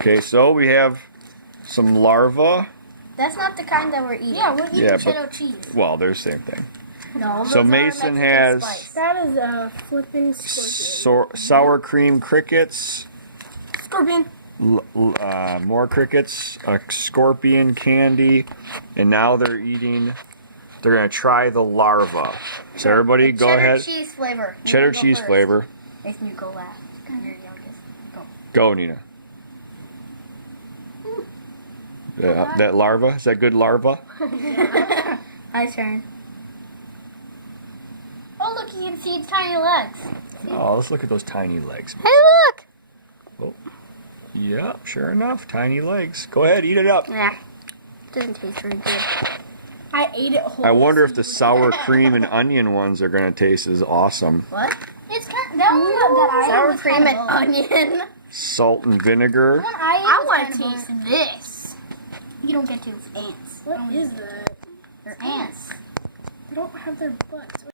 Okay, so we have some larvae. That's not the kind that we're eating. Yeah, we're eating cheddar cheese. Well, they're the same thing. No, So Mason has That is a flippin' scorpion. sour cream crickets. Scorpion. More crickets, a scorpion candy, and now they're gonna try the larva. So everybody go ahead. Cheddar cheese flavor. Cheddar cheese flavor. Mason, you go last. You're the youngest. Go, Nina. That larva? Is that good larva? My turn. Oh, look, you can see its tiny legs. Oh, let's look at those tiny legs. Hey, look! Oh. Yeah, sure enough, tiny legs. Go ahead, eat it up. Nah, doesn't taste very good. I ate it whole. I wonder if the sour cream and onion ones are gonna taste as awesome. What? It's kind of, that one that I Sour ate cream kind and of onion. Salt and vinegar. The one I want to taste taste this. You don't get to. Ants. What is that? They're ants. They don't have their butts.